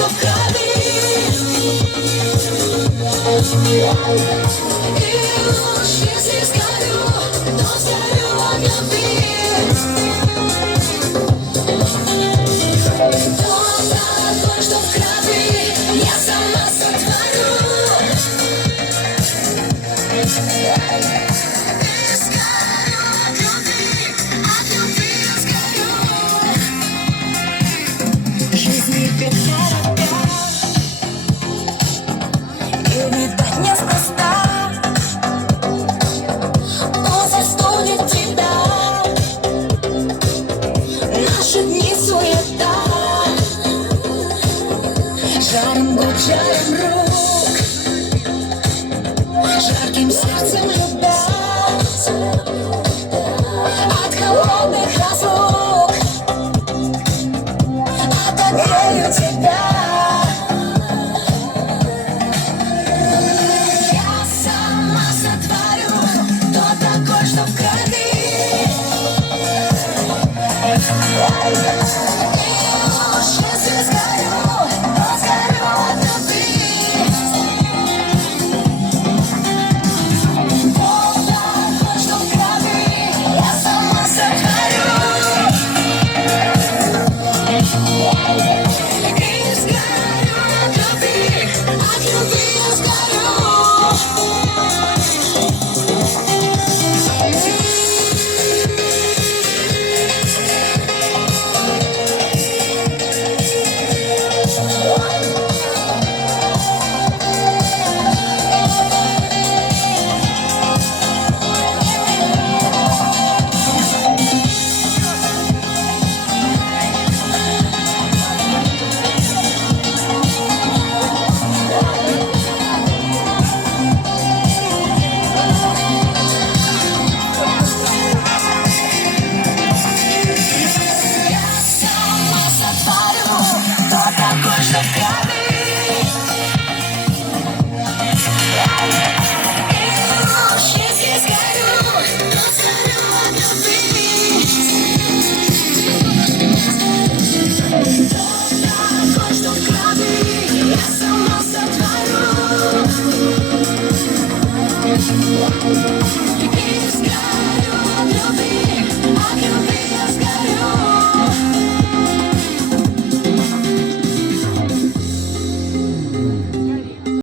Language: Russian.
что хранишь. И ночь здесь. Жаром губ, жаром рук. Жарким сердцем любя От холодных разлук. Отогрею тебя. Я сама сотворю То такое, что в крови